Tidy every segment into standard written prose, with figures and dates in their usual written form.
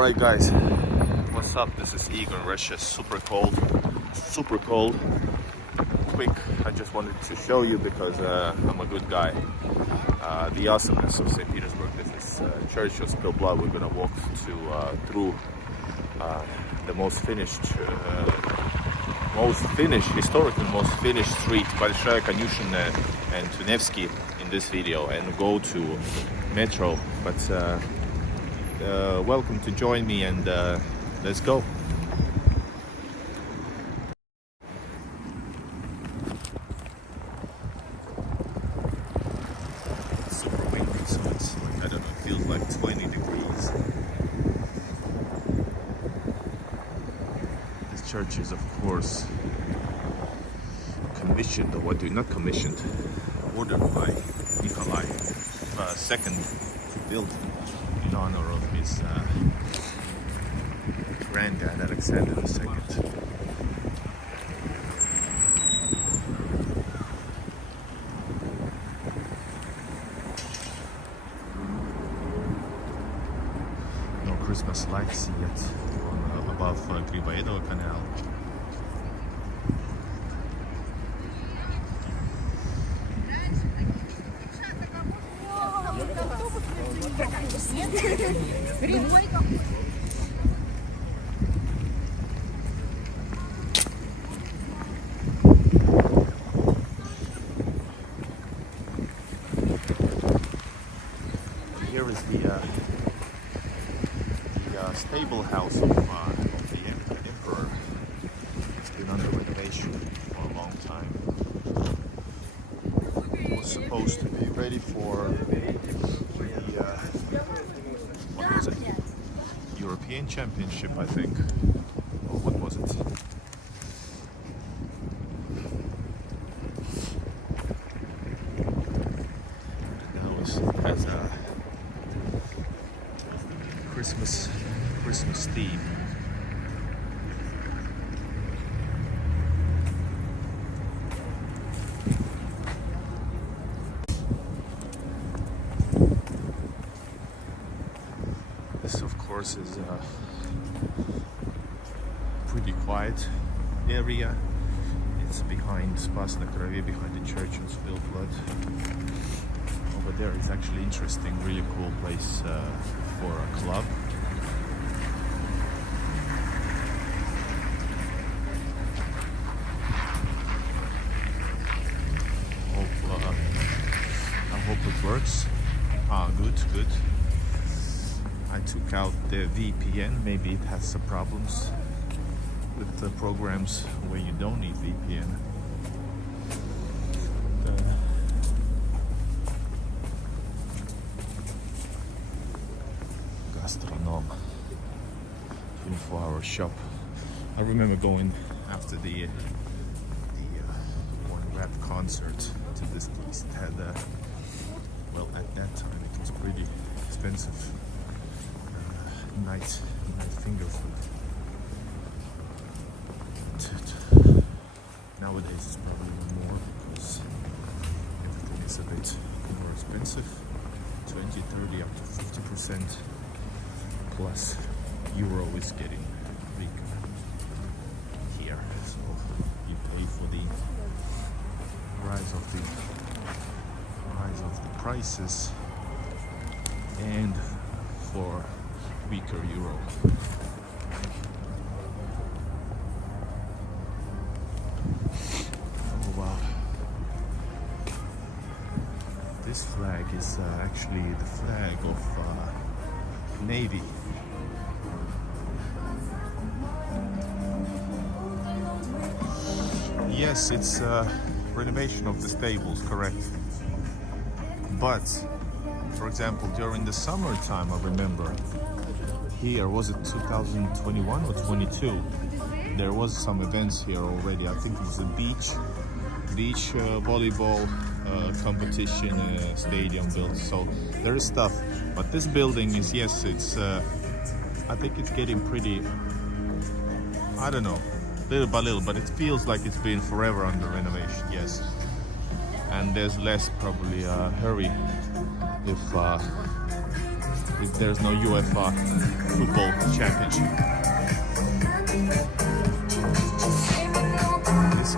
Alright guys, what's up? This is Igor in Russia. Super cold. Quick, I just wanted to show you because I'm a good guy. The awesomeness of St. Petersburg. This is Church of Spilled Blood. We're gonna walk through the historically most finished street, Bolshaya, Koneshennaya and to Nevsky in this video, and go to metro. But welcome to join me, and let's go. Super windy, so it's like, I don't know, it feels like 20 degrees. This church is, of course, commissioned, or what? Not commissioned, ordered by Nikolai II, built in honor of his granddad Alexander II. No Christmas lights yet above Griboyedovo Canal. Here is the stable house of the emperor. It's been under renovation for a long time. It was supposed to be ready for the what was it? European Championship, I think. Or what was it? Has a Christmas theme. This, of course, is a pretty quiet area. It's behind Spas na Krově, behind the Church of Spilled Blood. Over there is actually interesting, really cool place for a club. I hope it works. Good. I took out the VPN. Maybe it has some problems with the programs where you don't need VPN. Gastronome, 24-hour shop. I remember going after the one rap concert to this place. It had well, at that time it was pretty expensive night finger food. Nowadays it's probably even more because everything is a bit more expensive. 20, 30, up to 50%. Plus euro is getting weaker here, so you pay for the rise of the prices and for weaker euro. Oh wow. This flag is actually the flag of Navy. Yes, it's renovation of the stables, correct. But, for example, during the summertime, I remember, here, was it 2021 or 22? There was some events here already. I think it was a beach volleyball competition stadium built. So there is stuff. But this building is, yes, it's, I think it's getting pretty, I don't know, little by little, but it feels like it's been forever under renovation, yes. And there's less probably hurry if if there's no UEFA football championship. This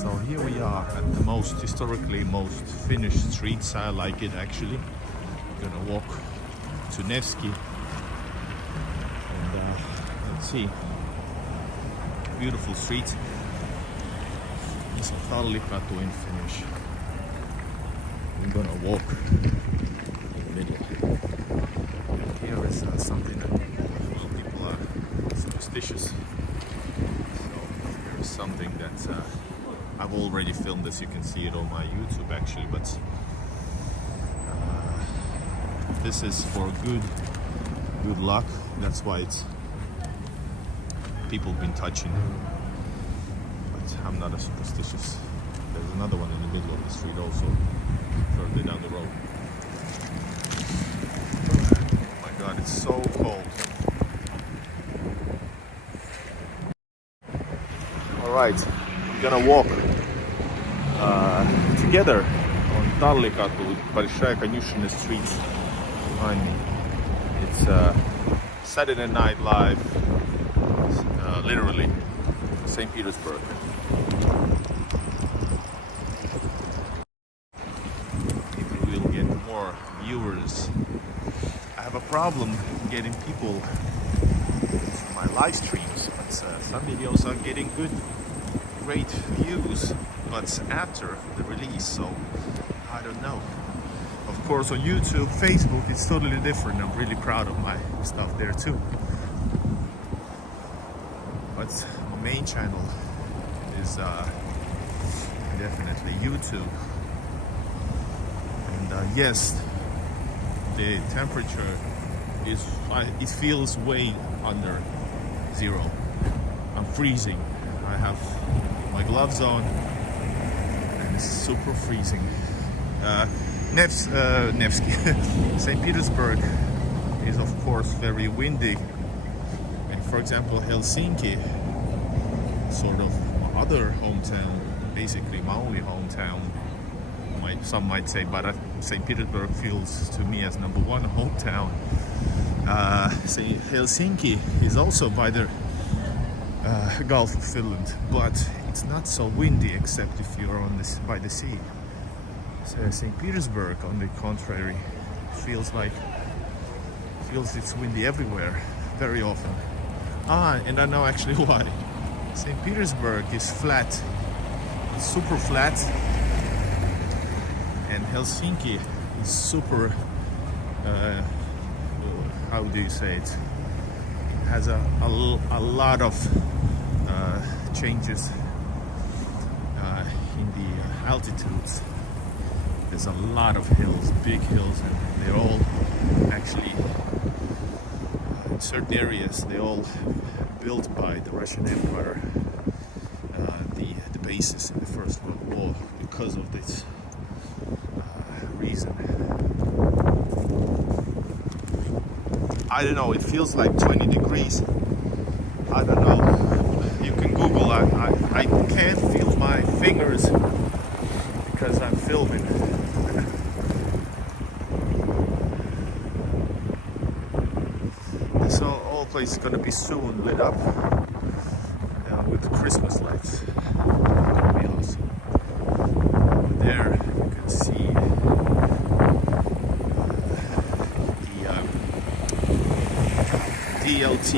so here we are at the historically most finished streets. I like it actually. I'm gonna walk to Nevsky and let's see. Beautiful street. It's Tallikatu in Finnish. I'm gonna walk in the middle. And here is something that people are superstitious. So here's something that I've already filmed this. You can see it on my YouTube actually, but this is for good luck. That's why it's people been touching. But I'm not a superstitious. There's another one in the middle of the street also, further down the road. Oh my god, it's so cold. Alright, we're gonna walk together on Tallikatu, Bolshaya Koneshennaya street behind me. It's Saturday Night Live, literally, St. Petersburg. Maybe we'll get more viewers. I have a problem getting people to my live streams, but some videos are getting great views, but after the release, so I don't know. Of course, on YouTube, Facebook, it's totally different. I'm really proud of my stuff there too. But my main channel is definitely YouTube. And yes, the temperature is, it feels way under zero. I'm freezing. I have my gloves on and it's super freezing. Nevsky, St. Petersburg is of course very windy. And for example, Helsinki, sort of my other hometown, basically my only hometown, some might say, but St. Petersburg feels to me as number one hometown. Say Helsinki is also by the Gulf of Finland, but it's not so windy except if you're on this by the sea. So St. Petersburg, on the contrary, feels it's windy everywhere, very often. And I know actually why. St. Petersburg is flat, it's super flat, and Helsinki is super, how do you say it? It has a lot of changes in the altitudes. There's a lot of hills, big hills, and they're all actually, in certain areas, they're all built by the Russian Empire, the bases in the First World War, because of this reason. I don't know, it feels like 20 degrees. I don't know, you can Google. I can't feel my fingers because I'm filming. So all place is gonna be soon lit up with Christmas lights. Gonna be awesome. There you can see the DLT.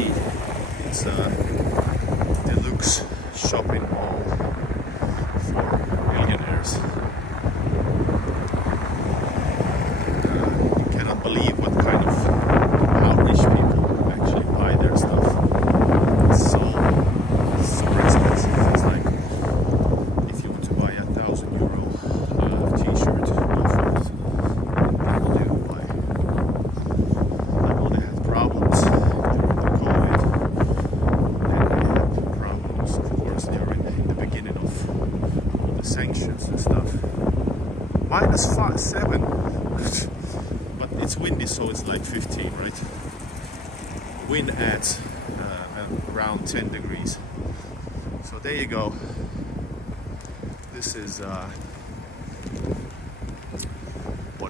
It's a deluxe shopping mall for millionaires. You cannot believe what kind of how rich people actually buy their stuff. It's super expensive. It's like if you want to buy €1,000 t-shirt, people do buy. I know they had problems during the COVID. Then they had problems, of course, during the beginning of all the sanctions and stuff. -7. But it's windy, so it's like 15, right? Wind at around 10 degrees. So there you go. This is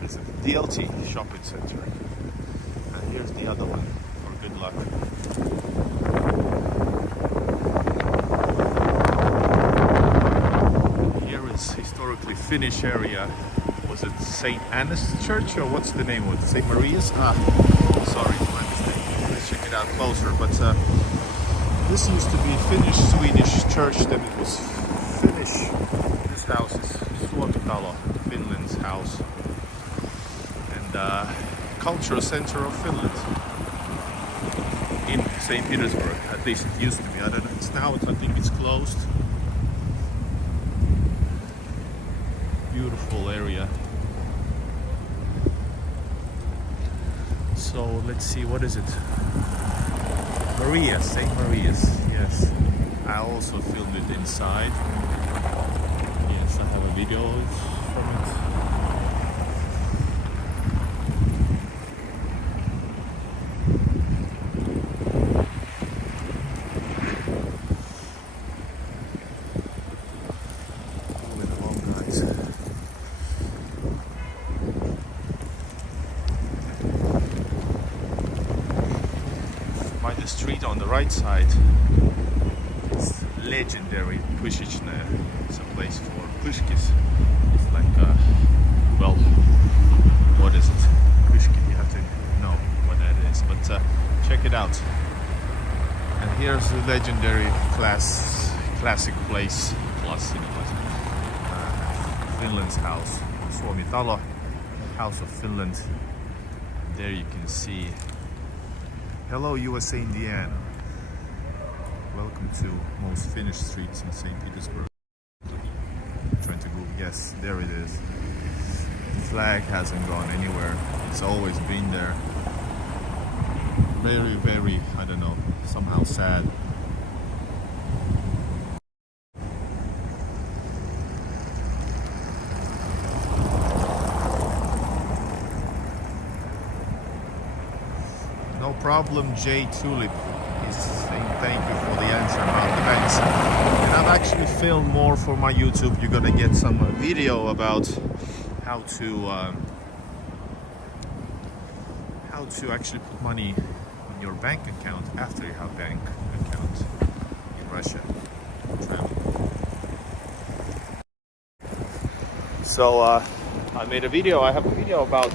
what is it? DLT shopping center. And here's the other one for good luck. Here is historically Finnish area. Was it St. Anna's Church or what's the name of it? St. Maria's? Sorry, my mistake. Let's check it out closer. But this used to be a Finnish-Swedish church, then it was Finnish. This house is Suomi-talo, Finland's house. And cultural center of Finland. In St. Petersburg, at least it used to be. I don't know, now I think it's closed. Beautiful area. So let's see, what is it? Maria, St. Maria's, yes. I also filmed it inside. Yes, I have a video from it. With the long guys. By the street on the right side, it's legendary Koneshennaya. It's a place for pushkis. It's like, well, what is it? Pushki, you have to know what that is. But check it out. And here's the legendary classic place, Finland's house, Suomi-talo, House of Finland. There you can see. Hello USA Indiana. Welcome to most Finnish streets in St. Petersburg. Trying to go, yes, there it is. The flag hasn't gone anywhere. It's always been there. Very, very, I don't know, somehow sad. No problem, J Tulip is saying thank you for the answer about the banks. And I've actually filmed more for my YouTube. You're gonna get some video about how to actually put money on your bank account after you have bank account in Russia. Travel. So I made a video. I have a video about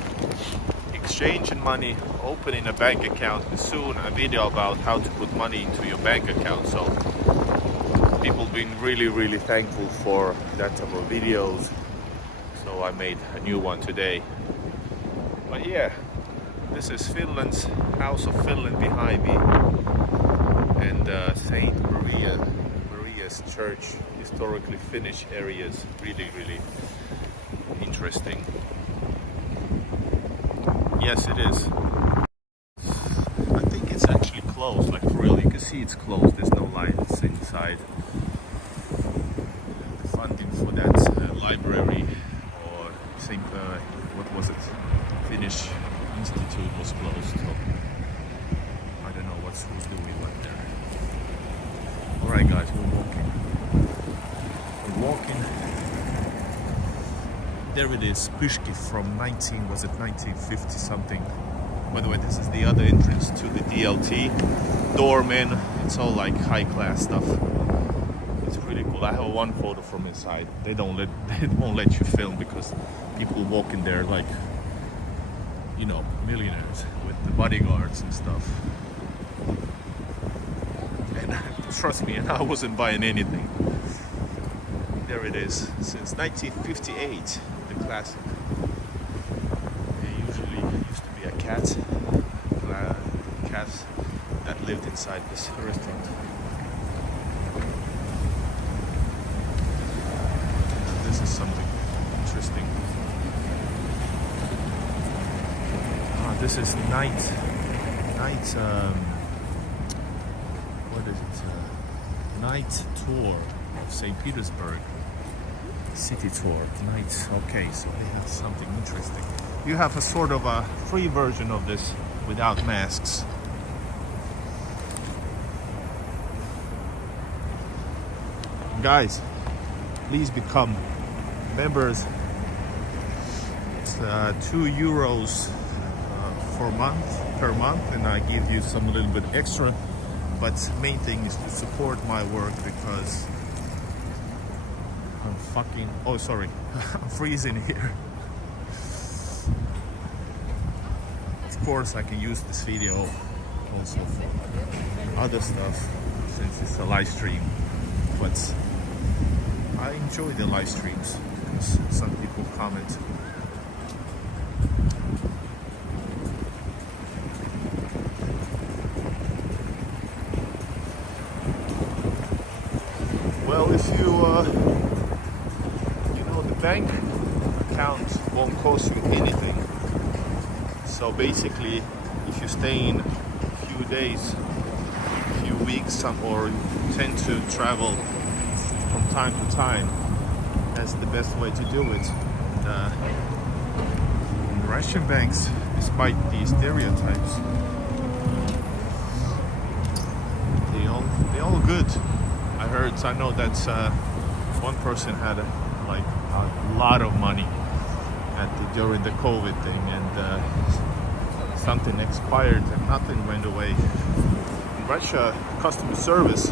exchanging money, opening a bank account, and soon a video about how to put money into your bank account. So people being really thankful for that type of videos. So I made a new one today. But yeah, this is Finland's House of Finland behind me, and St. Maria's Church, historically Finnish areas, really interesting. Yes, it is. I think it's actually closed, like for real. You can see it's closed. There's no lights inside. The funding for that library or St. what was it? Finnish Institute was closed. So I don't know who's doing what there. All right, guys, we're walking. There it is, Pushki from 1950 something. By the way, this is the other entrance to the DLT. Doorman, it's all like high class stuff. It's pretty cool. I have one photo from inside. They won't let you film because people walk in there like, you know, millionaires with the bodyguards and stuff. And trust me, I wasn't buying anything. There it is, since 1958. Classic. There usually used to be a cat that lived inside this restaurant. This is something interesting. This is night. What is it? Night tour of St. Petersburg. City tour night. Okay, so they have something interesting. You have a sort of a free version of this without masks. Guys, please become members. €2 per month, and I give you some little bit extra. But main thing is to support my work because I'm fucking, oh sorry, I'm freezing here. Of course I can use this video also for other stuff since it's a live stream, but I enjoy the live streams because some people comment. Well, if you know, the bank account won't cost you anything. So basically, if you stay in a few days, a few weeks, or tend to travel from time to time, that's the best way to do it. In Russian banks, despite these stereotypes, they all good. I know that one person had a lot of money during the COVID thing, and something expired and nothing went away. In Russia, customer service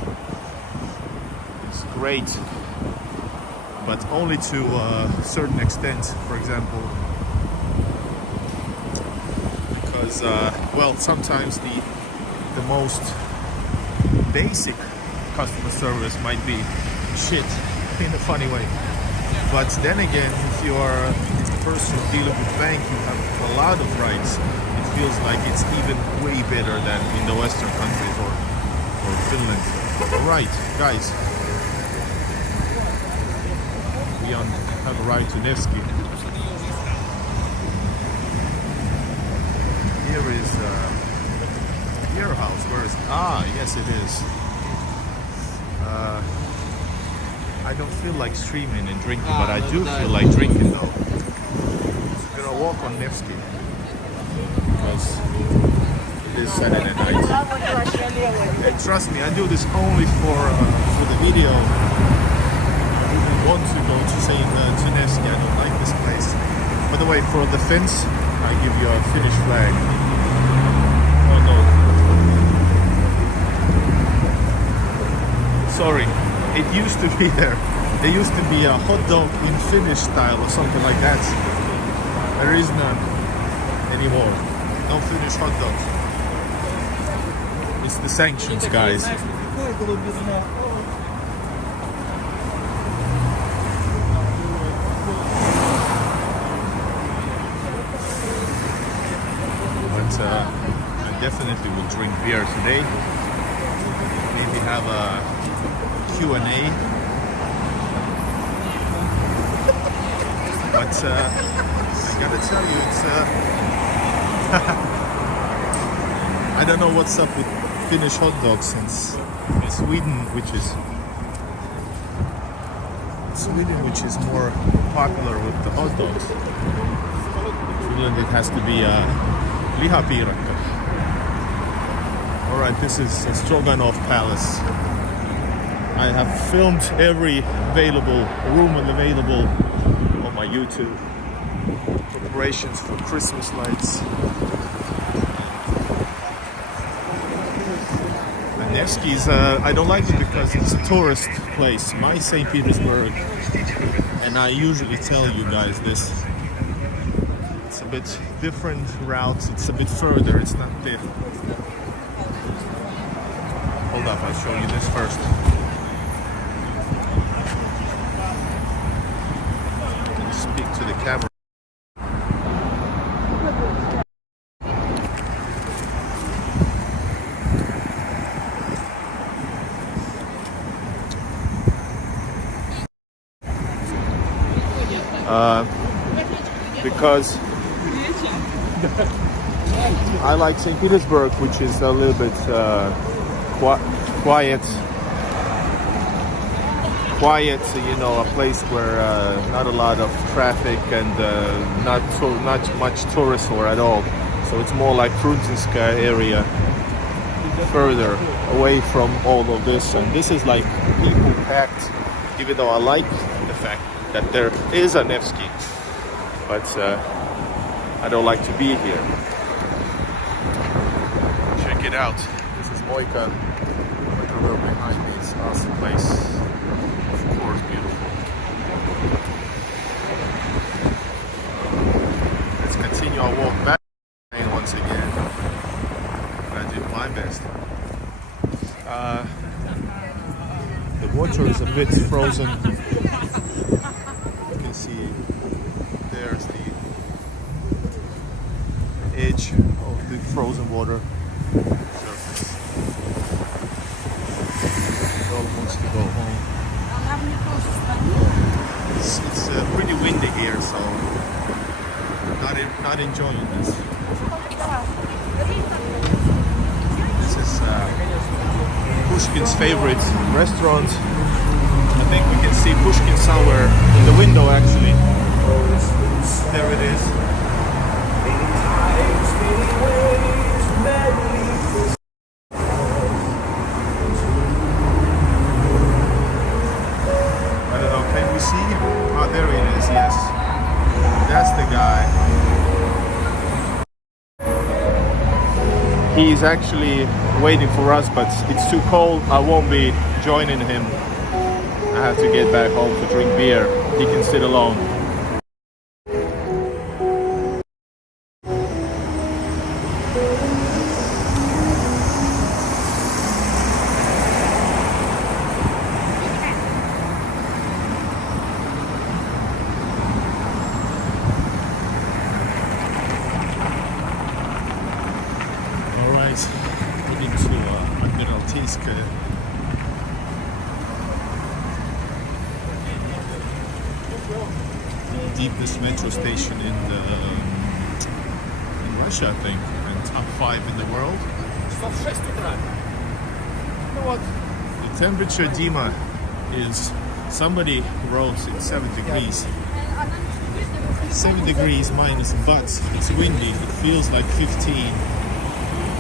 is great, but only to a certain extent. For example, because well, sometimes the most basic customer service might be shit in a funny way. But then again, if you are a person dealing with bank, you have a lot of rights. It feels like it's even way better than in the Western countries or Finland. Alright, guys. We have a ride to Nevsky. Here is beer house. Where is it? Ah, yes it is. I don't feel like streaming and drinking, but I do feel like drinking though. I'm gonna walk on Nevsky because it is Saturday night. And trust me, I do this only for the video. I wouldn't want to go to Nevsky. I don't like this place. By the way, for the fence, I give you a Finnish flag. Oh no. Sorry. It used to be there. There used to be a hot dog in Finnish style or something like that. There is none anymore. No Finnish hot dogs. It's the sanctions, guys. But I definitely will drink beer today. Maybe have a Q&A, but I gotta tell you, it's I don't know what's up with Finnish hot dogs, since in Sweden, which is more popular with the hot dogs. In Finland, it has to be a lihapiirakka. All right, this is a Stroganoff Palace. I have filmed every room available on my YouTube. Preparations for Christmas lights. And Nevsky's, I don't like it because it's a tourist place. My St. Petersburg, and I usually tell you guys this. It's a bit different routes. It's a bit further. It's not there. Hold up, I'll show you this first. Speak to the camera. Because I like St. Petersburg, which is a little bit quiet, you know, a place where not a lot of traffic and not much tourists or at all. So it's more like Frunzinska area, further away from all of this. And this is like people packed, even though I like the fact that there is a Nevsky. But I don't like to be here. Check it out. This is Moika. Moika Road behind me. It's an awesome place. Of course, beautiful. Let's continue our walk back once again. I did my best. The water is a bit frozen. You can see there's the edge of the frozen water surface. It all wants to go home. It's pretty windy here, so not enjoying this. This is Pushkin's favorite restaurant. I think we can see Pushkin somewhere in the window actually. There it is. I don't know, can we see him? Oh, there he is, yes. That's the guy. He's actually waiting for us, but it's too cold. I won't be joining him. I have to get back home to drink beer. He can sit alone. Alright, heading to Admiralteysk. Deepest metro station in Russia, I think, and top 5 in the world. You know what? The temperature, Dima, is, somebody wrote it's 7 degrees. 7 degrees minus, but it's windy. It feels like 15.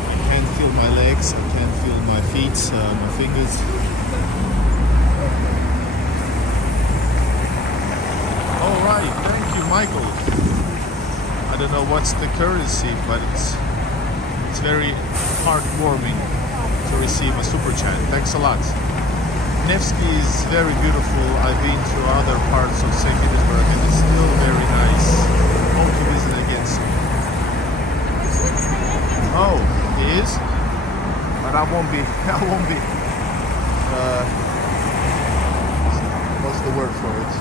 I can't feel my legs, I can't feel my feet, my fingers. Alright, thank you, Michael. I don't know what's the currency, but it's very heartwarming to receive a super chat. Thanks a lot. Nevsky is very beautiful. I've been to other parts of St. Petersburg and it's still very nice. Hope to visit again soon. Oh, he is? But I won't be, what's the word for it?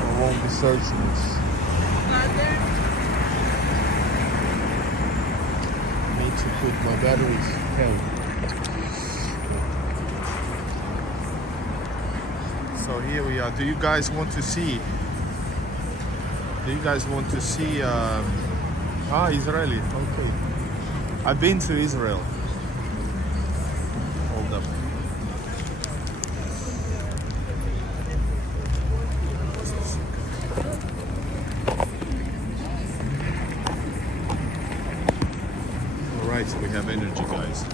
I won't be searching it. Need to put my batteries heavy. So here we are. Do you guys want to see? Israeli. Okay. I've been to Israel. Hold up. Alright, so we have energy, guys.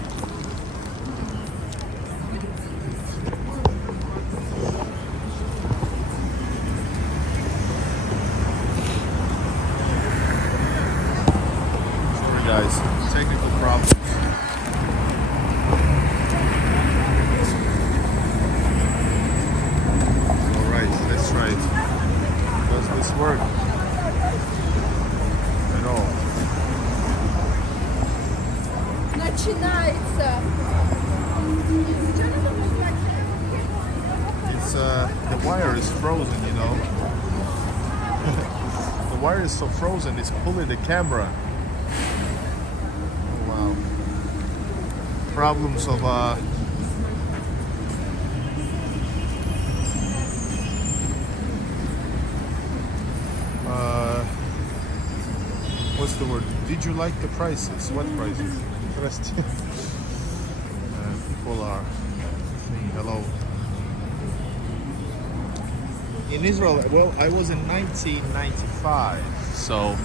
Guys, technical problems. Alright, let's try it. Does this work? At all? Начинается. It's the wire is frozen, you know. The wire is so frozen, it's pulling the camera. Problems of what's the word? Did you like the prices? What prices? Interesting. People are saying hello. In Israel, well, I was in 1995, so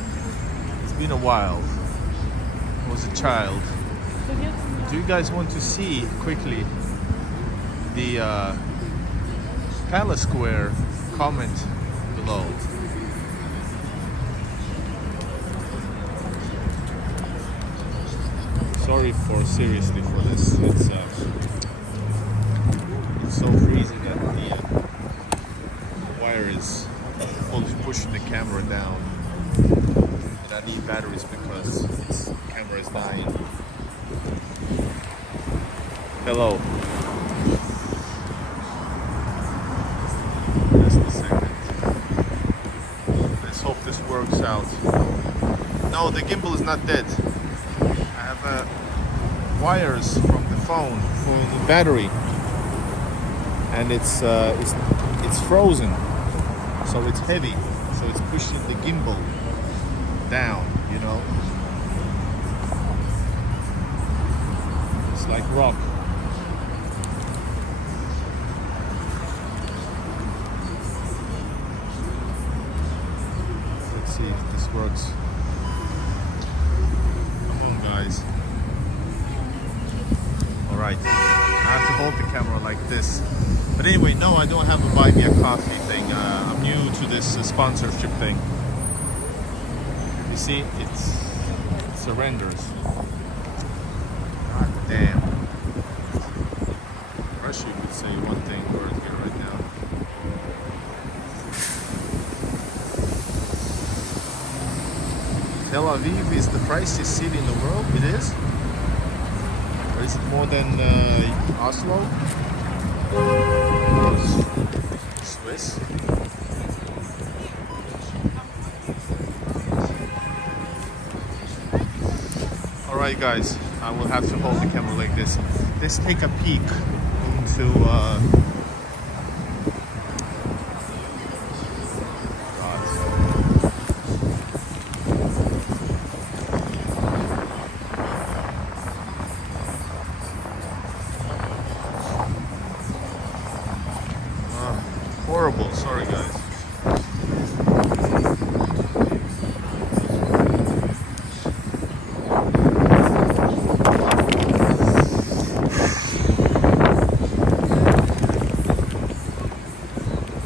it's been a while. I was a child. Do you guys want to see quickly the Palace Square? Comment below. sorry for seriously for this. It's so freezing that the wire is pushing the camera down. And I need batteries because the camera is dying. Hello. Just a second. Let's hope this works out. No, the gimbal is not dead. I have wires from the phone for the battery, and it's frozen, so it's heavy, so it's pushing the gimbal down. You know, it's like rock. Let's see if this works. Guys. Alright, I have to hold the camera like this. But anyway, no, I don't have a buy me a coffee thing. I'm new to this sponsorship thing. You see, it surrenders. God damn. Russia could say one thing word here right now. Tel Aviv is the priciest city in the world. It is? Or is it more than Oslo? Swiss? Alright guys, I will have to hold the camera like this. Let's take a peek into horrible, sorry guys.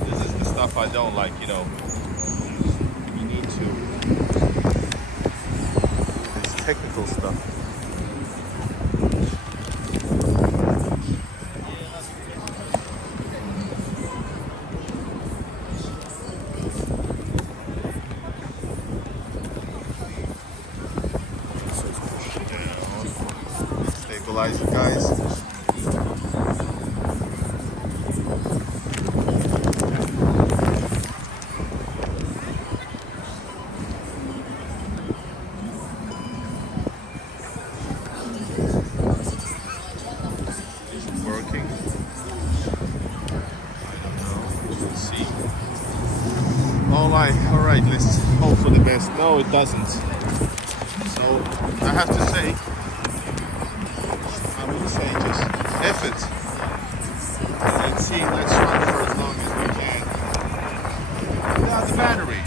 This is the stuff I don't like, you know. You need to. It's technical stuff. Stabilize it, guys. Is it working? I don't know. Let's see. Alright, let's hope for the best. No, it doesn't. So I have to say, just F it. Let's see, let's run for as long as we can. Without the battery.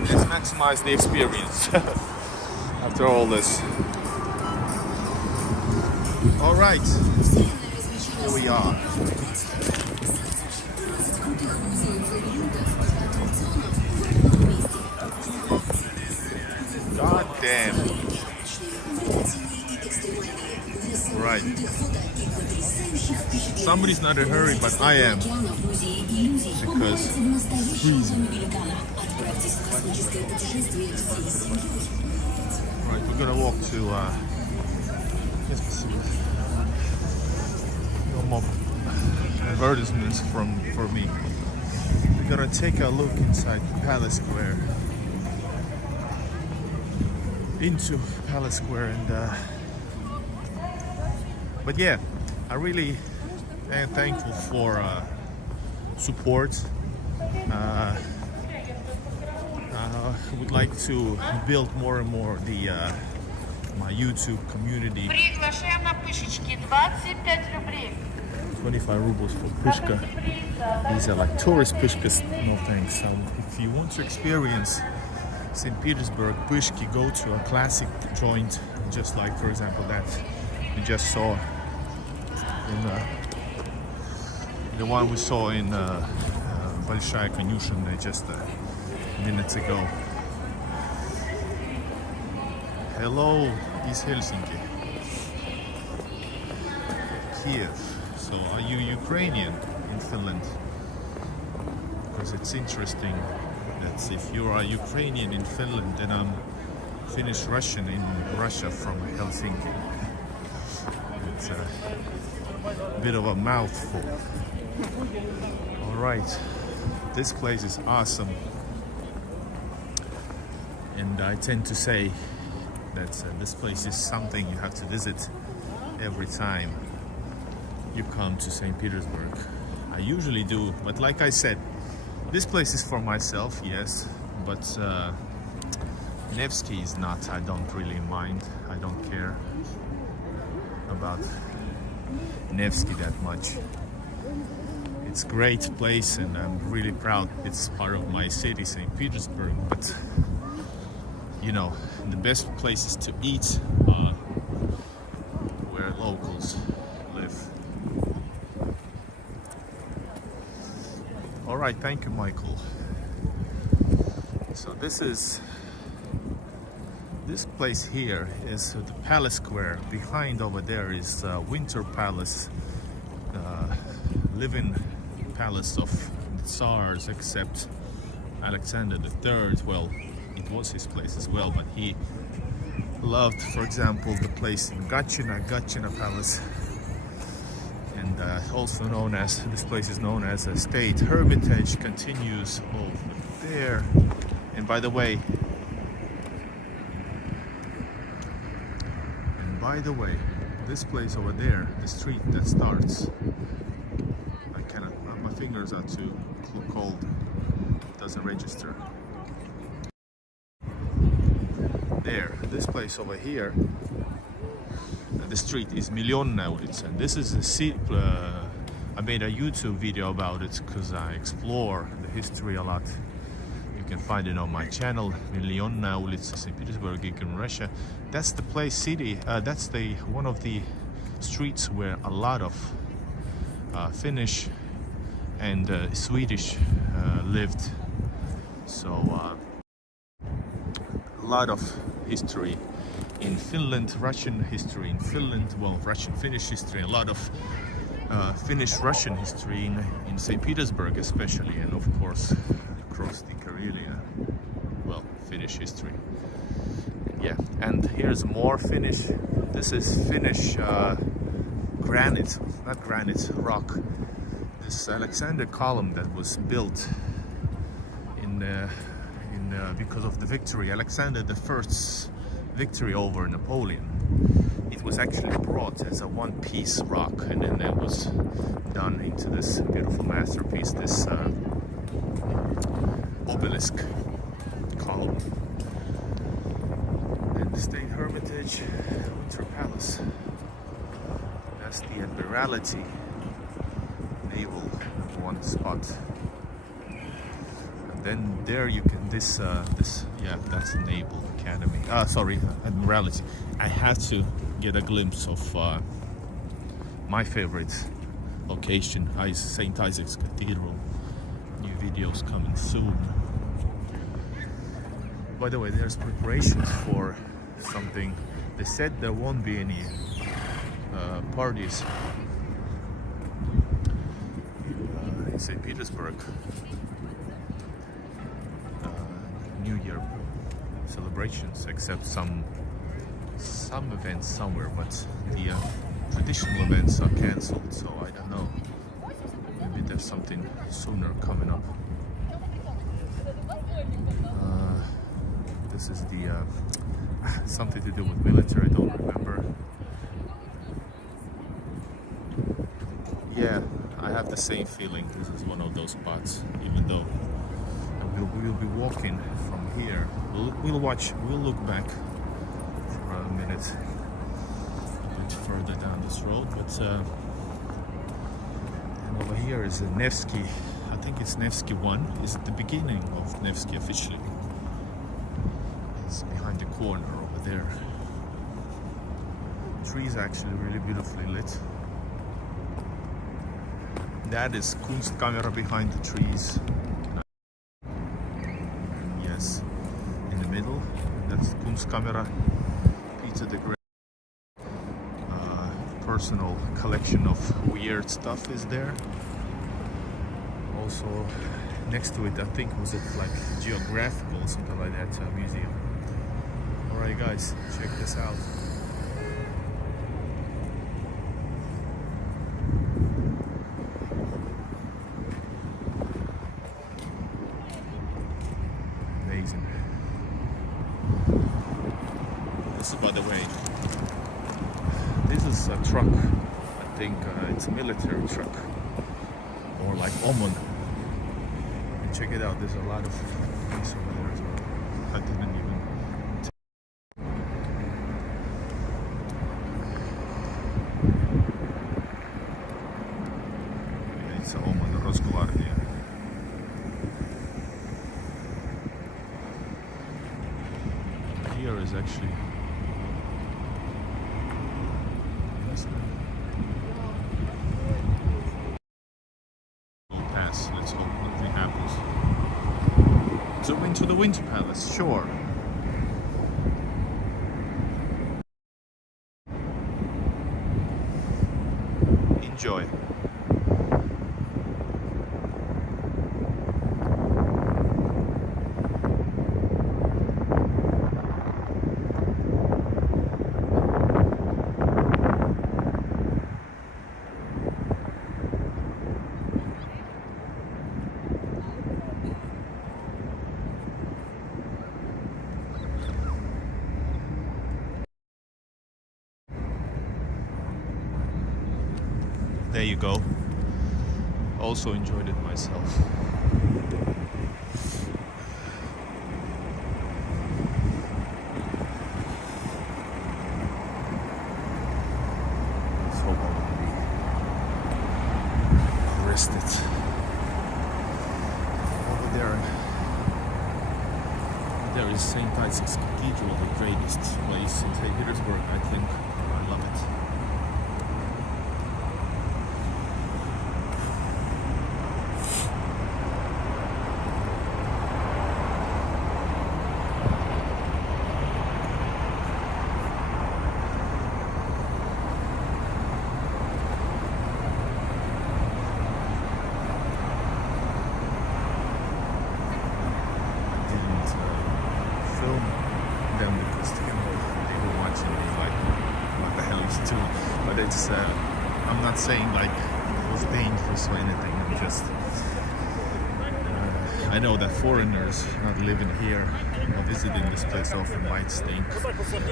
Let's maximize the experience after all this. Alright, here we are. God damn. Right. Somebody's not in a hurry, but I am. Because freezing. Right, we're gonna walk to no more advertisements for me. We're gonna take a look inside Palace Square. Into Palace Square, and but yeah, I really am thankful for support. I would like to build more and more the my YouTube community. 25 rubles for pushka. These are like tourist pushkas. No thanks. If you want to experience St. Petersburg pushki, go to a classic joint, just like, for example, that we just saw in the one we saw in Bolshaya Koneshennaya just minutes ago. hello, East Helsinki. Kiev. So are you Ukrainian in Finland? Because it's interesting that if you are Ukrainian in Finland, then I'm Finnish Russian in Russia from Helsinki. It's a bit of a mouthful. Alright, this place is awesome. And I tend to say that this place is something you have to visit every time you come to St. Petersburg. I usually do, but like I said, this place is for myself, yes, but Nevsky is not. I don't really mind. I don't care about Nevsky that much. It's a great place and I'm really proud it's part of my city, St. Petersburg, but you know, the best places to eat are where locals live. Alright, thank you, Michael. So this place here is the Palace Square. Behind over there is Winter Palace, living palace of the Tsars, except Alexander III. Well, it was his place as well, but he loved, for example, the place in Gatchina Palace, and also known as, this place is known as a State Hermitage, continues over there. And by the way, this place over there, the street that starts, I cannot, my fingers are too cold, it doesn't register. There, this place over here, the street is Milionnaja ulica, and this is a I made a YouTube video about it because I explore the history a lot. You can find it on my channel, Milionnaja ulica, St. Petersburg, in Russia. That's the place, city, that's the one of the streets where a lot of Finnish and Swedish lived. So a lot of history in Finland, Russian history in Finland, well, Russian-Finnish history, a lot of Finnish-Russian history in St. Petersburg especially, and of course across the Karelia, well, Finnish history. Yeah, and here's more Finnish. This is Finnish granite, not granite, rock. This Alexander column that was built because of the victory, Alexander I's victory over Napoleon. It was actually brought as a one-piece rock, and then it was done into this beautiful masterpiece, this obelisk column. And the State Hermitage, Winter Palace. That's the Admiralty naval one spot. Then there you can yeah, that's the Naval Academy. Sorry, Admiralty. I had to get a glimpse of my favorite location, St. Isaac's Cathedral. New videos coming soon. By the way, there's preparations for something. They said there won't be any parties in St. Petersburg. New Year celebrations, except some events somewhere, but the traditional events are cancelled, so I don't know. Maybe there's something sooner coming up. This is the something to do with military, I don't remember. Yeah, I have the same feeling. This is one of those spots, even though we'll be walking from here. We'll look back for a minute, a bit further down this road. But and over here is a Nevsky. I think it's Nevsky 1. Is at the beginning of Nevsky officially. It's behind the corner over there. Trees are actually really beautifully lit. That is Kunstkamera behind the trees. Yes, in the middle, that's Kunstkamera. to the great personal collection of weird stuff is there. Also next to it, I think was it like geographical or something like that, museum. Alright guys, check this out. Amazing. This is, by the way, this is a truck. I think it's a military truck, or like OMON. Check it out, there's a lot of things over there as well. I didn't even... Yeah, it's a OMON Rosguardia. Here is actually... Pass, let's hope nothing happens. Zoom into the Winter Palace, sure. Enjoy. There you go. Also enjoyed it myself. Let's hope I won't be arrested. Over there is St. Isaac's Cathedral, the greatest place in St. Petersburg, I think. I love it. Them because they were watching me like, what the hell is it doing? But it's I'm not saying like it was dangerous or anything. I'm just I know that foreigners not living here or visiting this place often might think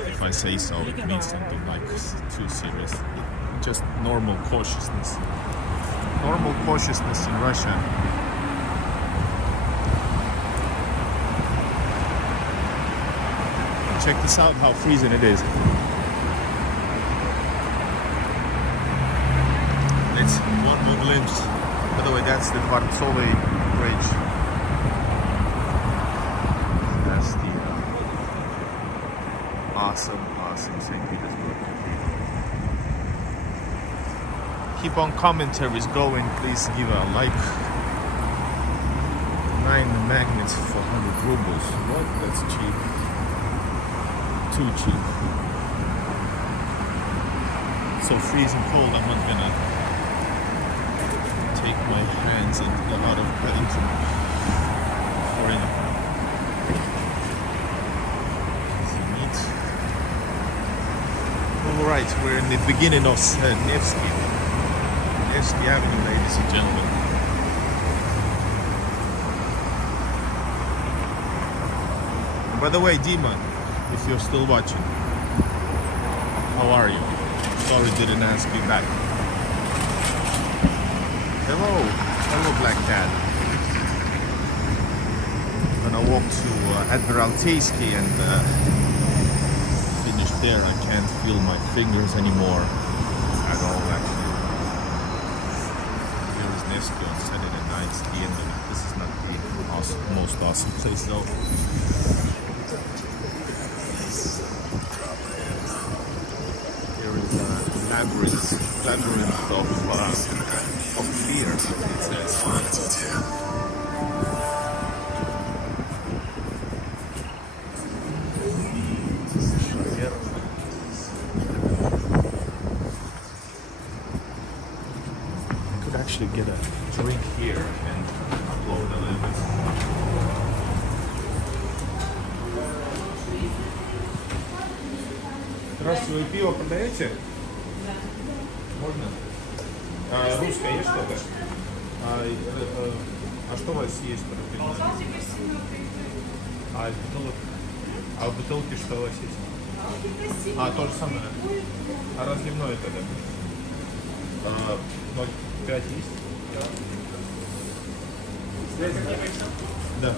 if I say so it means something like too serious. Just normal cautiousness. Normal cautiousness in Russia. Check this out, how freezing it is. Let's one more glimpse. By the way, that's the Dvortsovy Bridge. That's the awesome St. Petersburg Cathedral. Keep on commentaries going, please give a like. 9 magnets for 100 rubles. What? That's cheap. Too cheap. So freezing cold, I'm not gonna take my hands out of bed or anything. Alright, we're in the beginning of Nevsky Avenue, ladies and gentlemen. And by the way, Dima, if you're still watching, how are you? Sorry didn't ask you back. Hello Black Cat. I'm gonna walk to Admiralteyski and finish there. I can't feel my fingers anymore at all actually. Here is Nevsky on Saturday nights, the end of it. This is not the most awesome place though. Labyrinth of fear, it says. could actually get a drink here and upload a little bit. Здравствуйте, вы пиво продаете? Можно? Русское есть что-то? А что у вас есть? А в бутылке что у вас есть? То же самое. А разливное тогда? 0,5 есть? Да.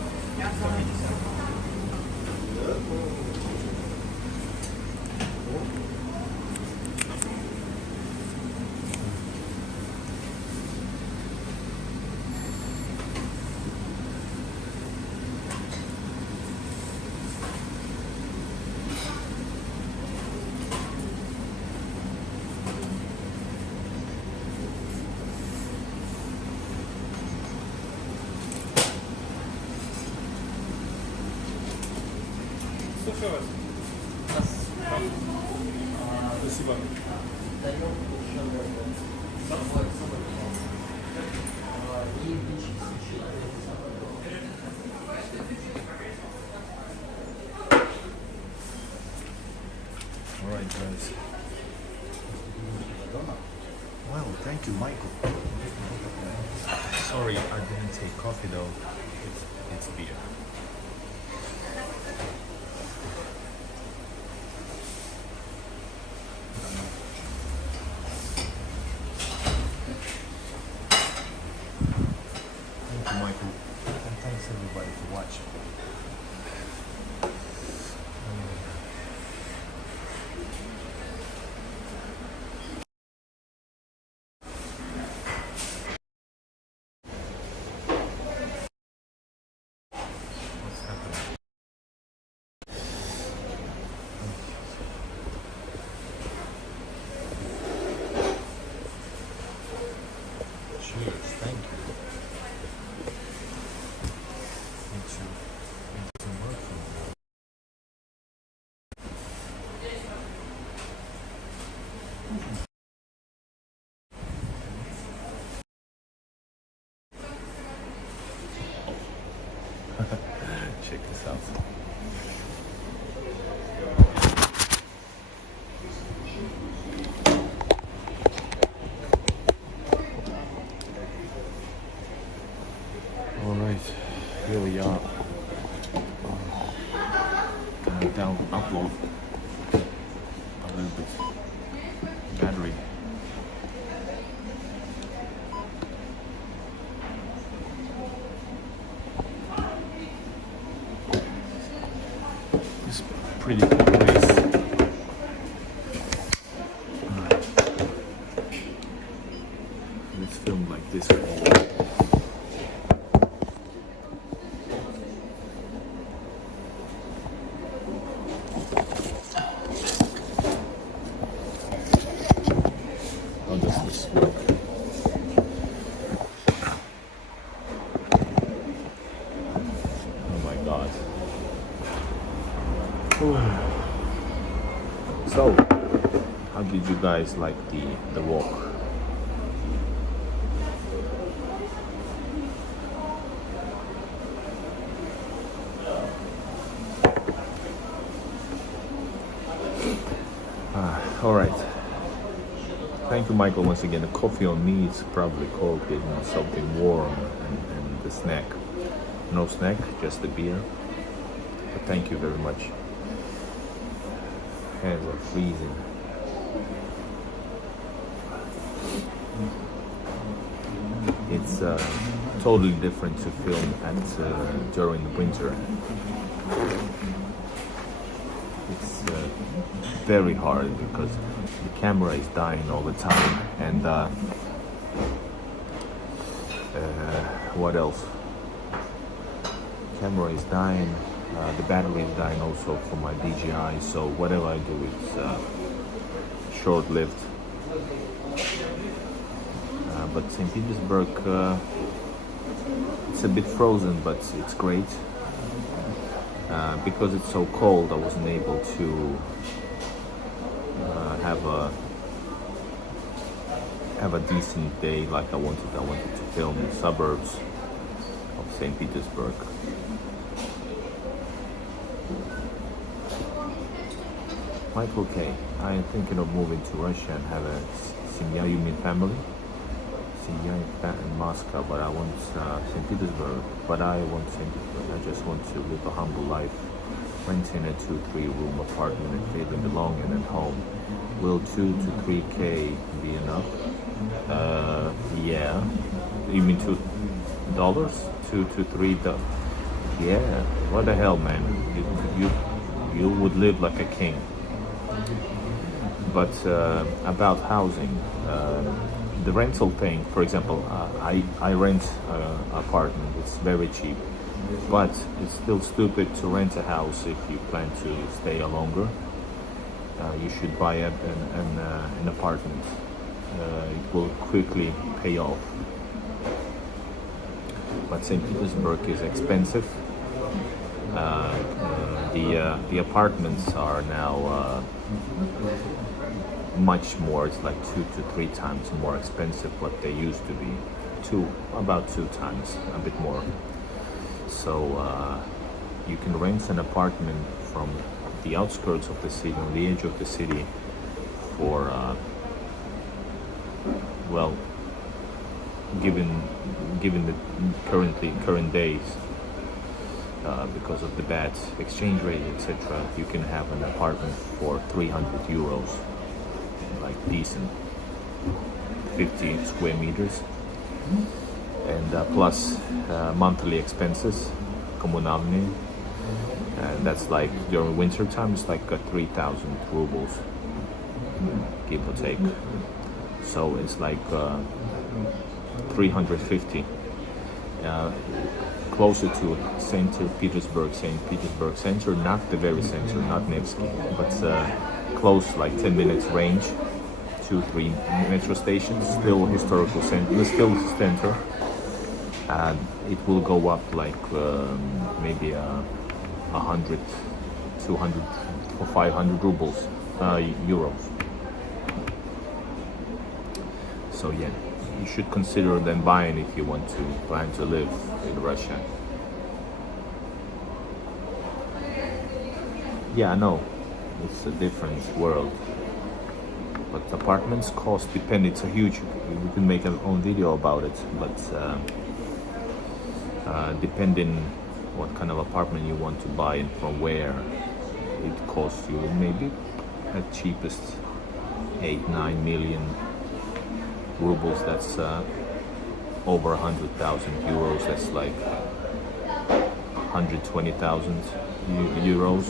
Слушаю вас. Спасибо. Alright, guys. Well, thank you, Michael. Sorry, I didn't take coffee though. It's beer. Thanks everybody for watching. What's happening? Cheers, thank you. Check this out. All right, here we are. Down upload a little bit battery. It's pretty cool place. Let's film like this for a while. How does this work? Oh my god. So, how did you guys like the walk? All right. Thank you, Michael, once again. The coffee on me is probably cold, getting something warm, and the snack. No snack, just the beer. But thank you very much. Hands are freezing. It's totally different to film at during the winter. It's very hard because the camera is dying all the time, and what else? Camera is dying. The battery is dying also for my DJI. So whatever I do is short-lived. But St. Petersburg, it's a bit frozen, but it's great. Because it's so cold, I wasn't able to have a decent day like I wanted to film the suburbs of St. Petersburg. Quite okay. I am thinking of moving to Russia and have a семья, you mean family? Семья in Moscow, but I want St. Petersburg. But I want St. Petersburg. I just want to live a humble life, renting a 2-3 room apartment and feeling belonging at home. Will 2 to 3K be enough? Yeah. You mean $2? $2 to $3? Yeah. What the hell, man? You would live like a king. But about housing, the rental thing, for example, I rent an apartment. It's very cheap, but it's still stupid to rent a house if you plan to stay longer. You should buy an apartment. It will quickly pay off. But St. Petersburg is expensive. The apartments are now much more. It's like 2 to 3 times more expensive what they used to be. About 2 times, a bit more. So you can rent an apartment from the outskirts of the city, on the edge of the city, for well, given the current days, because of the bad exchange rate, etc., you can have an apartment for 300 euros, like decent, 50 square meters, and plus monthly expenses, коммунальные. And that's like during winter time, it's like 3,000 rubles, give or take. So it's like 350. Closer to St. Petersburg center, not the very center, not Nevsky, but close, like 10 minutes range, 2-3 metro stations, still historical center, still center. And it will go up like maybe 100, 200 or 500 rubles, euros. So yeah, you should consider then buying if you want to plan to live in Russia. Yeah, I know, it's a different world. But apartments cost depend. It's a huge. We can make our own video about it. But depending what kind of apartment you want to buy and from where, it costs you maybe at cheapest 8-9 million rubles. That's over 100,000 euros. That's like 120,000 euros.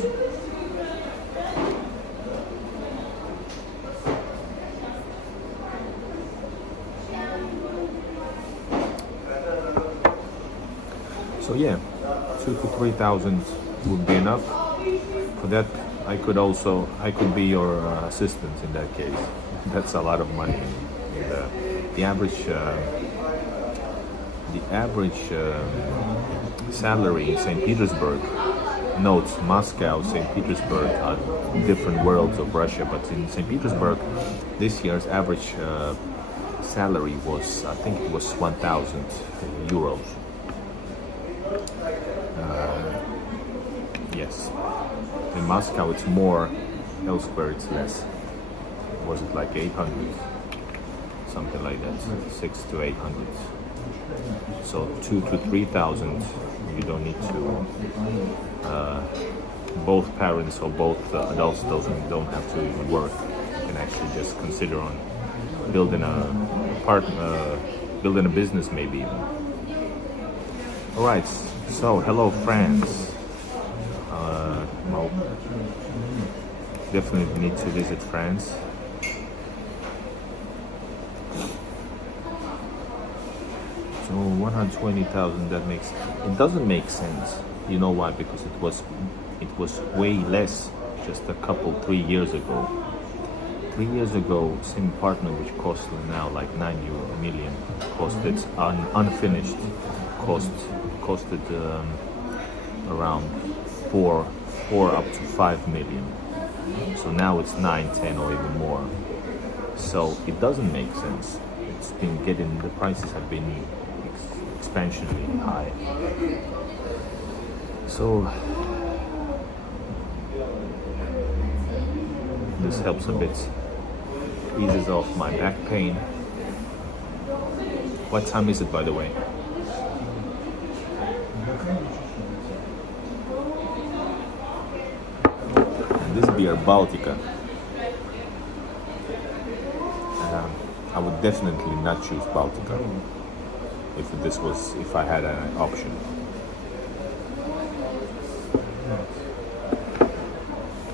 So yeah, 2,000 to 3,000 would be enough. For that, I could be your assistant in that case. That's a lot of money. The average salary in St. Petersburg, notes Moscow, St. Petersburg are different worlds of Russia, but in St. Petersburg, this year's average salary was, I think it was 1,000 euros. Yes. In Moscow it's more, elsewhere it's less. Was it like 800? Something like that, 600 to 800. So 2,000 to 3,000, you don't need to, both parents or both adults don't have to even work. You can actually just consider on building building a business maybe even. Alright, so hello France. Well, definitely need to visit France. So 120,000, it doesn't make sense. You know why? Because it was way less just a 3 years ago. 3 years ago, same apartment which cost now like 9 million, costed unfinished, costed around 4 up to 5 million. So now it's 9, 10 or even more. So it doesn't make sense. it's been getting, the prices have been expansionally high. So this helps a bit, eases off my back pain. What time is it, by the way? And this beer, Baltica. I would definitely not choose Baltica if I had an option.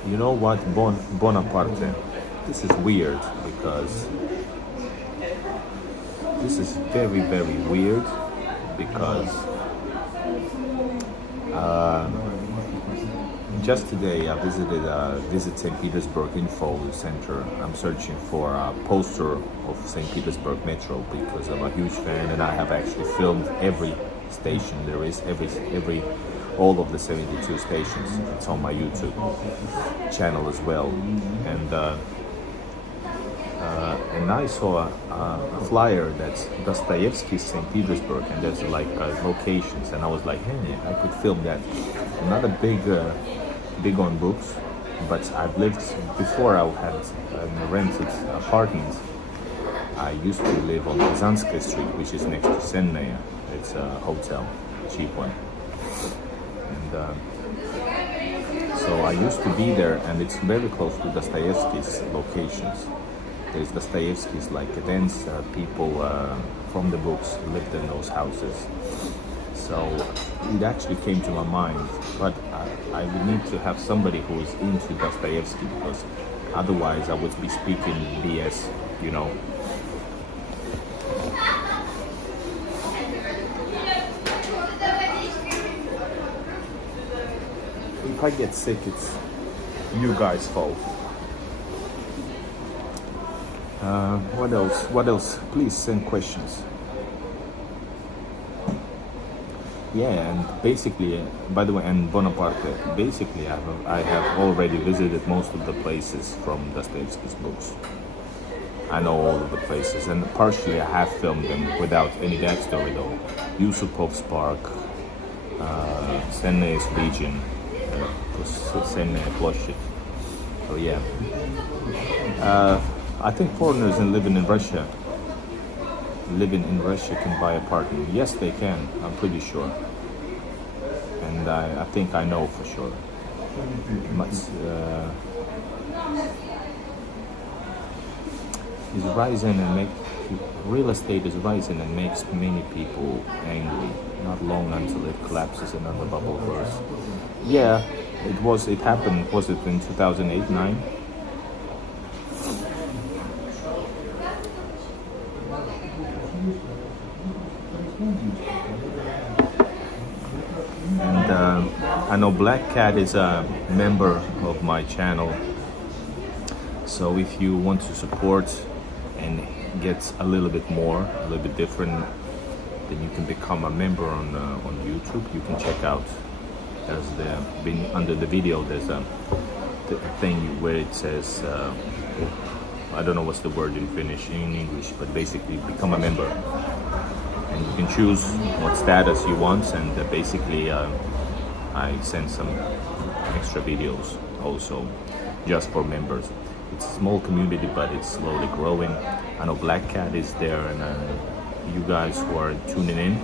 You know what, Bonaparte? This is weird because this is very, very weird because just today I visited St. Petersburg Info Center. I'm searching for a poster of St. Petersburg Metro because I'm a huge fan, and I have actually filmed every station there is, all of the 72 stations. It's on my YouTube channel as well, and I saw a flyer that's Dostoevsky's St. Petersburg, and there's like locations, and I was like, hey, I could film that. I'm not a big on books, but I've lived before. I had rented apartments. I used to live on Kazanskaya Street, which is next to Koneshennaya. It's a hotel, cheap one. And so I used to be there, and it's very close to Dostoevsky's locations. There's Dostoevsky's, like, dense people from the books lived in those houses. So it actually came to my mind, but I would need to have somebody who is into Dostoevsky, because otherwise I would be speaking BS, you know. If I get sick, it's you guys' fault. What else? Please send questions. Yeah, and basically, by the way, and Bonaparte, basically I have already visited most of the places from Dostoevsky's books. I know all of the places, and partially I have filmed them without any backstory though. Yusupov's Park, Senne's Legion, Senne Ploshchad. So yeah. I think foreigners living in Russia can buy apartment. Yes, they can. I'm pretty sure, and I think I know for sure. Is rising and real estate is rising and makes many people angry. Not long until it collapses, another bubble bursts. Yeah, it happened. Was it in 2008-9? And I know Black Cat is a member of my channel, so if you want to support and get a little bit more, a little bit different, then you can become a member on YouTube. You can check out, under the video there's a thing where it says, I don't know what's the word in English, but basically become a member. And you can choose what status you want, and basically I send some extra videos also just for members. It's a small community, but it's slowly growing. I know Black Cat is there, and you guys who are tuning in,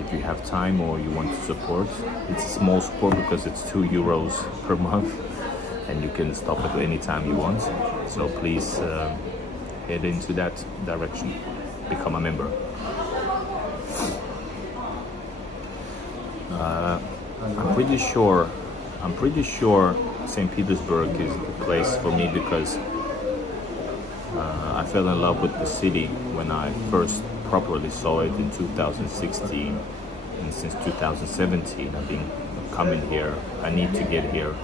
if you have time or you want to support, it's a small support because it's €2 per month, and you can stop it any time you want. So please head into that direction, become a member. I'm pretty sure St. Petersburg is the place for me, because I fell in love with the city when I first properly saw it in 2016, and since 2017 I've been coming here. I need to get here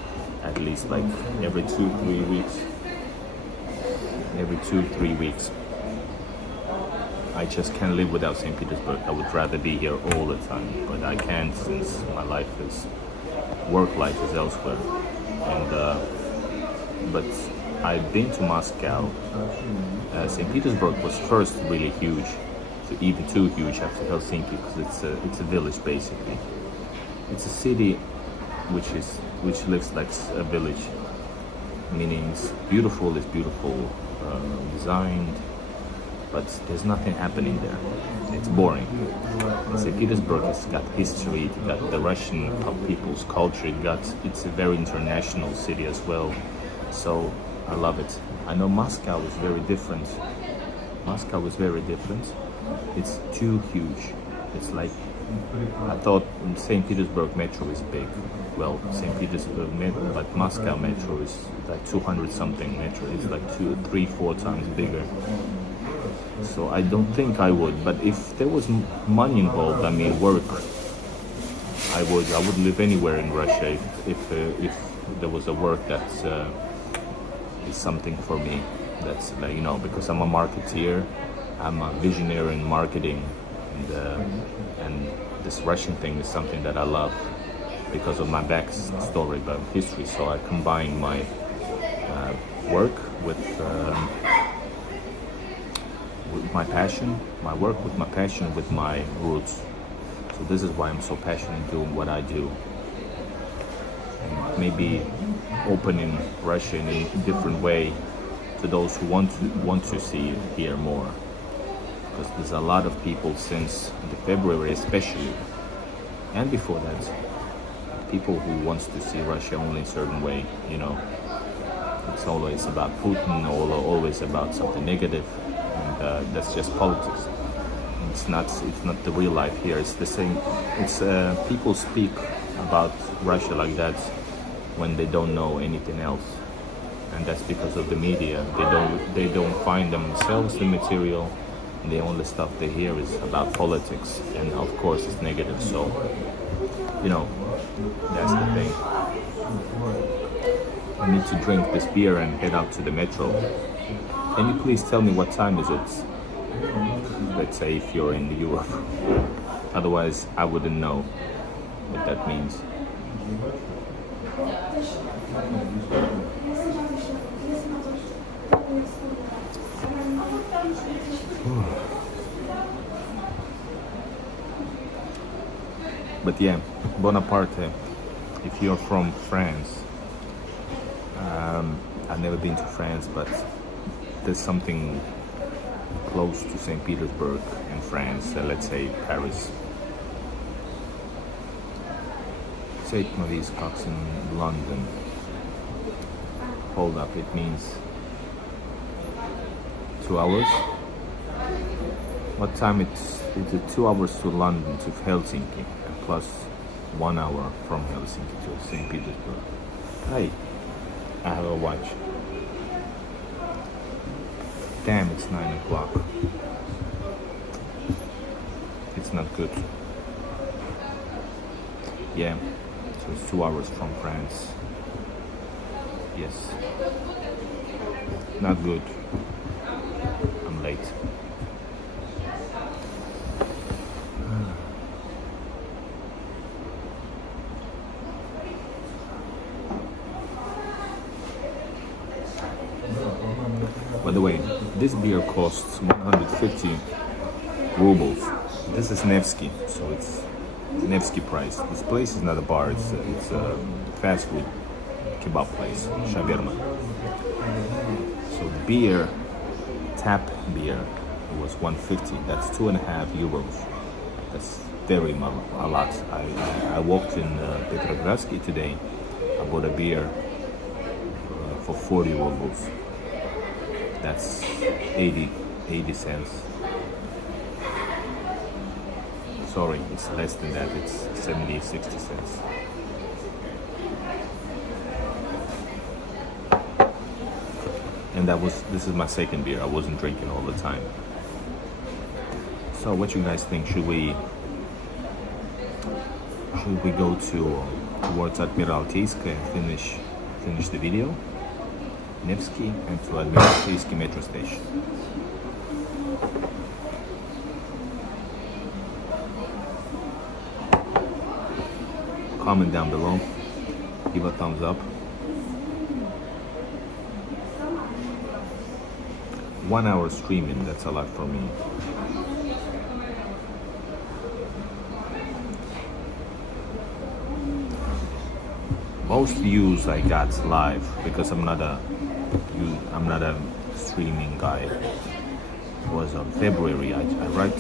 at least like every 2-3 weeks. I just can't live without St. Petersburg. I would rather be here all the time, but I can't, since my work life is elsewhere. And but I've been to Moscow. St. Petersburg was first really huge, even too huge after Helsinki, because it's a village basically. It's a city which lives like a village, meaning it's beautiful, designed, but there's nothing happening there. It's boring. And St. Petersburg has got history, it got the Russian people's culture, it's a very international city as well. So I love it. I know Moscow is very different. It's too huge. It's like, I thought St. Petersburg metro is big. Well, St. Petersburg but Moscow metro is like 200 something metro. It's like 2, 3, 4 times bigger. So I don't think I would. But if there was money involved, I mean work, I would live anywhere in Russia if there was a work that's is something for me. That's like, you know, because I'm a marketeer, I'm a visionary in marketing, and this Russian thing is something that I love because of my backstory about history. So I combine my work with my passion, with my roots. So this is why I'm so passionate doing what I do. And maybe opening Russia in a different way to those who want to see it here more. Because there's a lot of people since the February especially, and before that, people who wants to see Russia only a certain way, you know. It's always about Putin, always about something negative, and that's just politics. It's not the real life here. It's the same. It's people speak about Russia like that when they don't know anything else, and that's because of the media. They don't find themselves the material. The only stuff they hear is about politics, and of course it's negative. So, you know, that's the thing. I need to drink this beer and head out to the metro. Can you please tell me what time is it? Let's say if you're in Europe. Otherwise, I wouldn't know what that means. But yeah, Bonaparte, if you're from France, I've never been to France, but there's something close to St. Petersburg in France, let's say Paris. Saint Maurice Cox in London. Hold up, it means 2 hours. What time it's 2 hours to London to Helsinki, and plus 1 hour from Helsinki to St. Petersburg. Hey, I have a watch. Damn, it's 9 o'clock. It's not good. Yeah, so it's 2 hours from France. Yes. Not good. I'm late. By the way, this beer costs 150 rubles. This is Nevsky, so it's Nevsky price. This place is not a bar, it's a fast food kebab place, shawarma. So beer, tap beer, was 150. That's 2.5 euros. That's very a lot. I walked in Petersburg today. I bought a beer for 40 rubles. That's 80 cents. Sorry, it's less than that. It's 70, 60 cents. And this is my second beer. I wasn't drinking all the time. So what you guys think? Should we go towards Admiralteyskaya and finish the video? Nevsky and to Admiralteyskaya metro station. Comment down below. Give a thumbs up. 1 hour streaming, that's a lot for me. Most views I got live because I'm not a streaming guy. It was on February. I arrived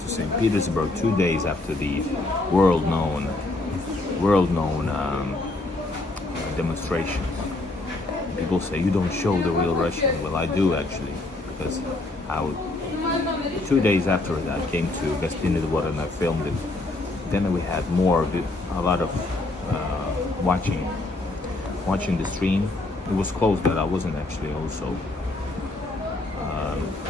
to St. Petersburg 2 days after the world known demonstrations. People say you don't show the real Russian. Well, I do actually, because 2 days after that I came to Gostinny Dvor and I filmed it. Then we had a lot of watching the stream. It was close, but I wasn't actually also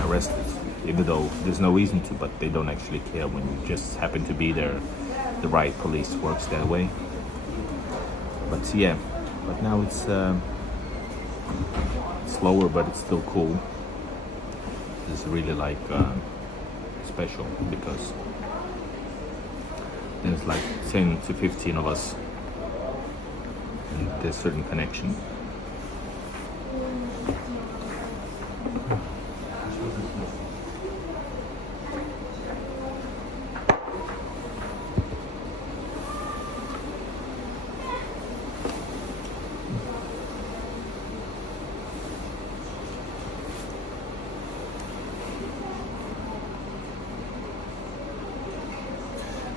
arrested, even though there's no reason to, but they don't actually care when you just happen to be there. The riot police works that way. But yeah, but now it's slower, but it's still cool. It's really like special because there's like 10 to 15 of us and there's certain connection.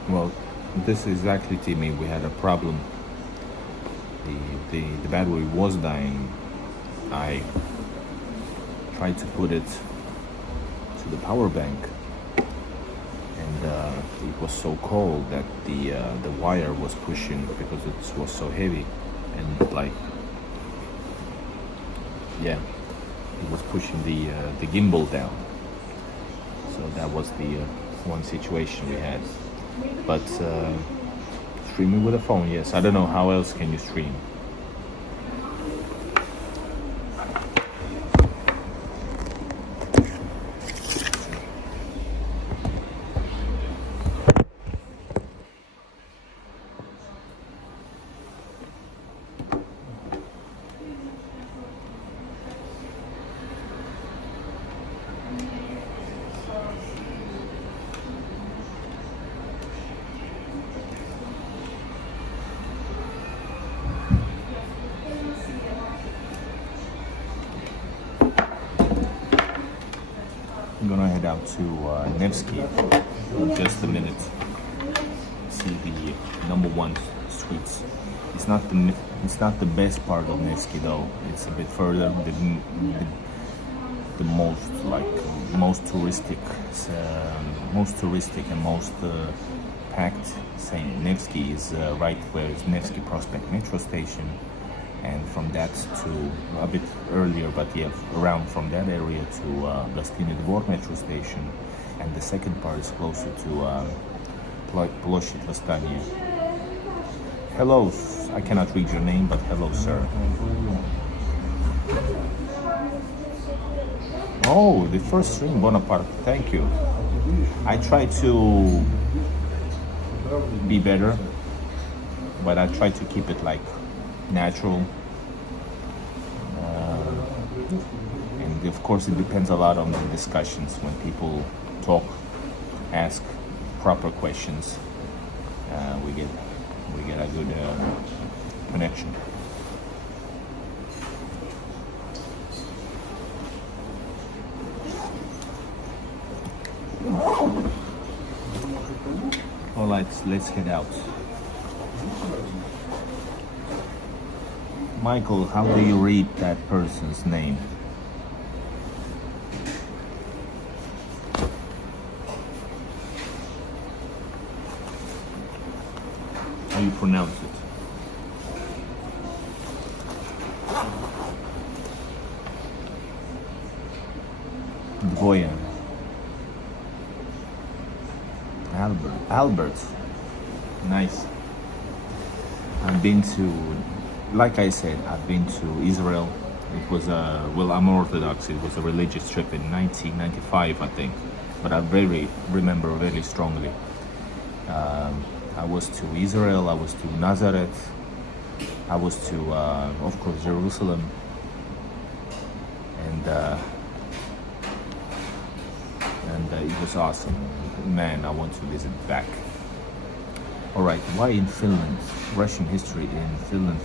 Well, this is exactly, Timmy. We had a problem. The battery was dying. I tried to put it to the power bank, and it was so cold that the wire was pushing because it was so heavy, and like, yeah, it was pushing the gimbal down. So that was the one situation we had. But streaming with a phone, yes. I don't know how else can you stream. I'm gonna head out to Nevsky in just a minute. See the #1 streets. It's not the best part of Nevsky though. It's a bit further. The most touristic and most packed. Saying Nevsky is right where is Nevsky Prospect metro station. And from that to a bit earlier, but yeah, around from that area to Gostinny Dvor metro station, and the second part is closer to Площадь Восстания. Hello, I cannot read your name, but hello, sir. Oh, the first stream, Bonaparte. Thank you. I try to be better, but I try to keep it like natural, and of course it depends a lot on the discussions. When people talk, ask proper questions, we get a good connection. All right, let's head out. Michael, how do you read that person's name? How you pronounce it? Dvoyan. Albert. Nice. I've been to, like I said, I've been to Israel. It was I'm Orthodox. It was a religious trip in 1995, I think. But I remember very strongly. I was to Israel. I was to Nazareth. I was to, of course, Jerusalem. And and it was awesome. Man, I want to visit back. All right, why in Finland? Russian history in Finland.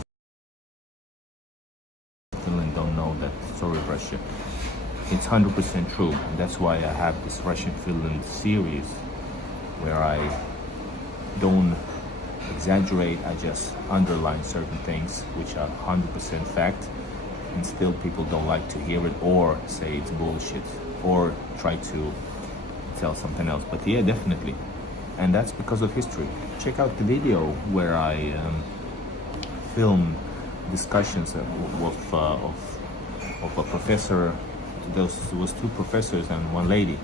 Finland don't know that story of Russia. It's 100% true. That's why I have this Russian-Finland series where I don't exaggerate, I just underline certain things which are 100% fact, and still people don't like to hear it or say it's bullshit or try to tell something else. But yeah, definitely. And that's because of history. Check out the video where I film discussions of a professor. There was two professors and one lady,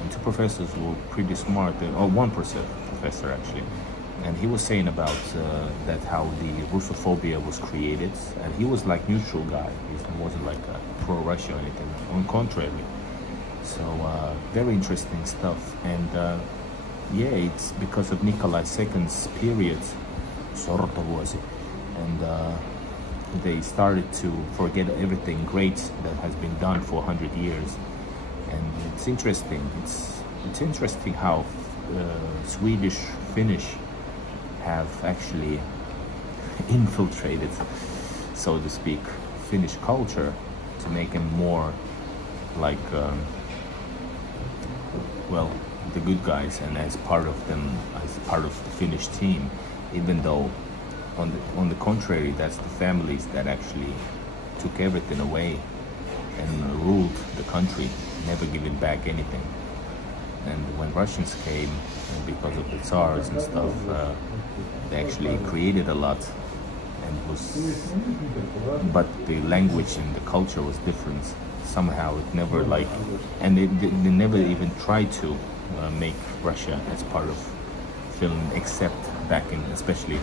and two professors were pretty smart, or one professor actually, and he was saying about that how the Russophobia was created, and he was like neutral guy. He wasn't like a pro-Russia or anything, on contrary. So very interesting stuff. And yeah, it's because of Nikolai II's period, and they started to forget everything great that has been done for 100 years. And it's interesting. It's interesting how Swedish Finnish have actually infiltrated, so to speak, Finnish culture to make them more like well, the good guys, and as part of them, as part of the Finnish team, even though on the contrary, that's the families that actually took everything away and ruled the country, never giving back anything. And when Russians came, because of the Tsars and stuff, they actually created a lot, but the language and the culture was different. Somehow it never like, and they never even tried to make Russia as part of Finland, except back in, especially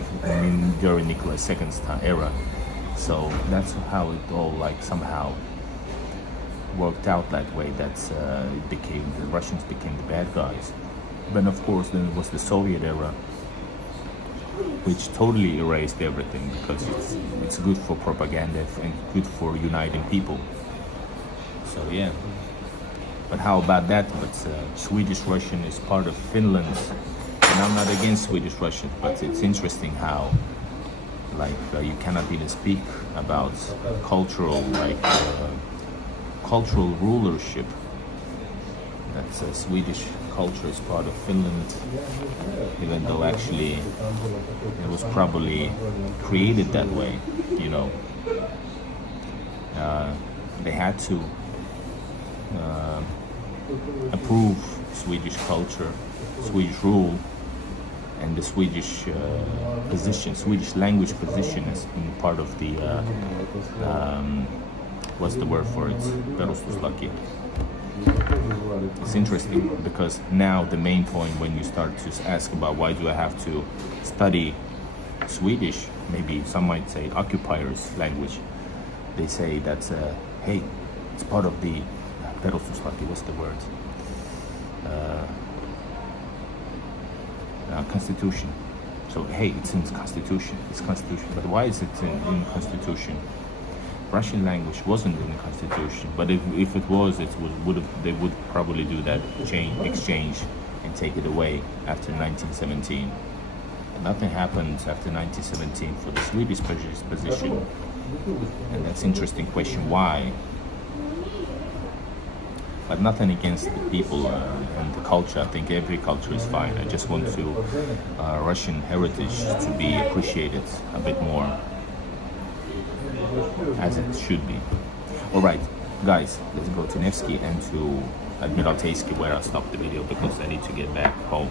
during Nikolai II's era. So that's how it all like somehow worked out that way. That's the Russians became the bad guys. But of course, then it was the Soviet era, which totally erased everything, because it's good for propaganda and good for uniting people. So yeah. But how about that? But Swedish Russian is part of Finland. And I'm not against Swedish Russian, but it's interesting how, like, you cannot even speak about cultural, cultural rulership. That's Swedish culture is part of Finland, even though actually it was probably created that way. You know, they had to approve Swedish culture, Swedish rule, and the Swedish position, Swedish language position as being part of the what's the word for it? Perustuslaki. It's interesting because now the main point when you start to ask about why do I have to study Swedish, maybe some might say occupiers' language, they say that hey, it's part of the Perustuslaki. What's the word? Constitution. So hey, it's in the constitution. It's constitution. But why is it in constitution? Russian language wasn't in the constitution. But if it was, they would probably do that exchange and take it away after 1917. And nothing happened after 1917 for the Swedish position. And that's an interesting question. Why? But nothing against the people and the culture. I think every culture is fine. I just want to Russian heritage to be appreciated a bit more, as it should be. All right, guys, let's go to Nevsky and to Admiralteyski, where I stopped the video because I need to get back home.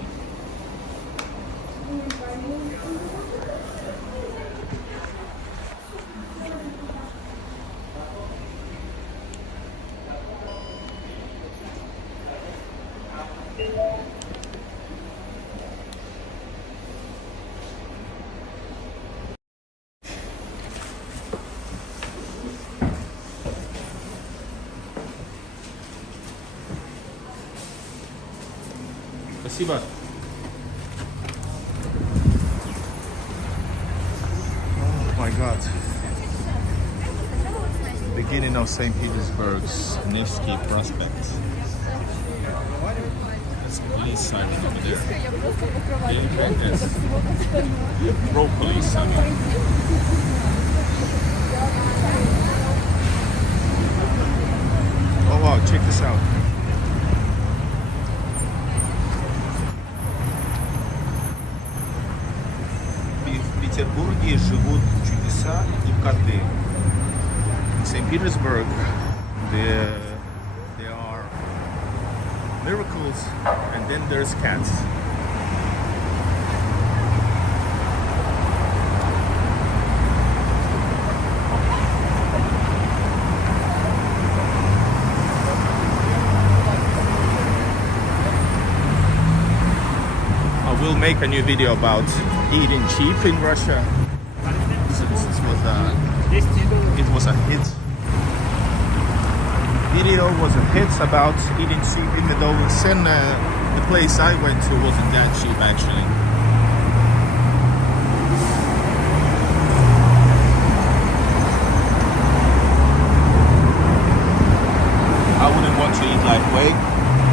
Спасибо. Oh my God. Beginning of St. Petersburg's Nevsky Prospect. police siren over there. The event is pro police siren. Oh wow, check this out. В Петербурге живут чудеса и коты. In St. Petersburg, there are miracles, and then there's cats. I will make a new video about eating cheap in Russia. It was a hit. Video was a hit about eating cheap, even though the place I went to wasn't that cheap actually. I wouldn't want to eat lightweight,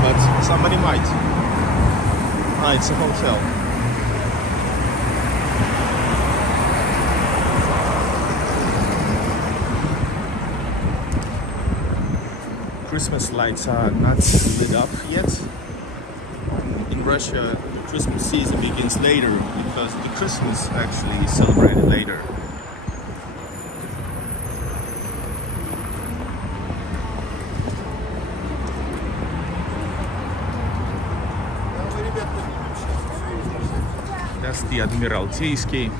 but somebody might. Ah, it's a hotel. Christmas lights are not lit up yet. In Russia, the Christmas season begins later because the Christmas actually is celebrated later. That's the Admiralteyski.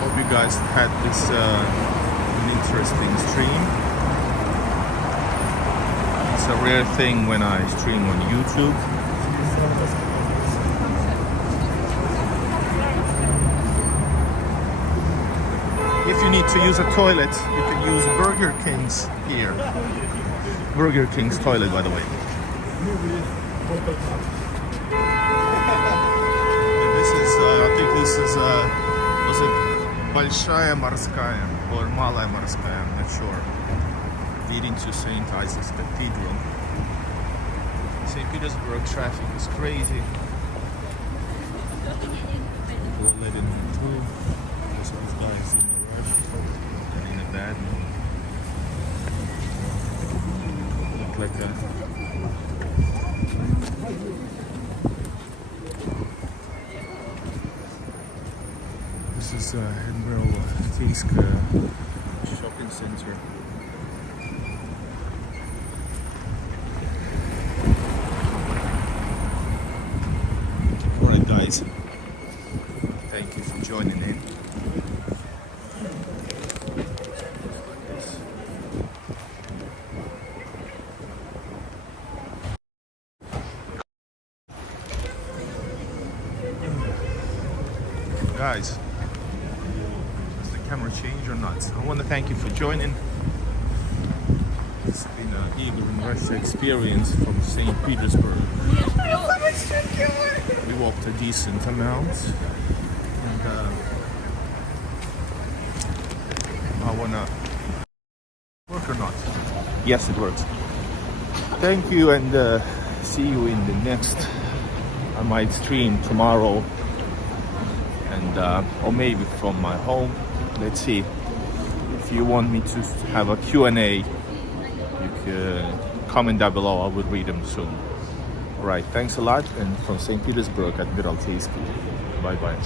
Hope you guys had this an interesting stream. It's a rare thing when I stream on YouTube. If you need to use a toilet, you can use Burger King's here. Burger King's toilet, by the way. This is, I think this is, was it Bolshaya Morskaya or Malaya Morskaya, I'm not sure. Leading to St. Isaac's Cathedral. St. Petersburg traffic is crazy. People are letting them through. This guy is in a rush and in a bad mood. Look like a This is Admiralteysk shopping center. Alright guys, thank you for joining in. Guys, does the camera change or not? I want to thank you for joining. It's been an Igor in Russia experience from St. Petersburg. We walked a decent amount, and I wanna work or not? Yes, it works. Thank you, and see you in the next. I might stream tomorrow. And or maybe from my home. Let's see. If you want me to have a Q&A, you can comment down below. I will read them soon. Alright, thanks a lot, and from St. Petersburg, Admiralteyski. Bye bye.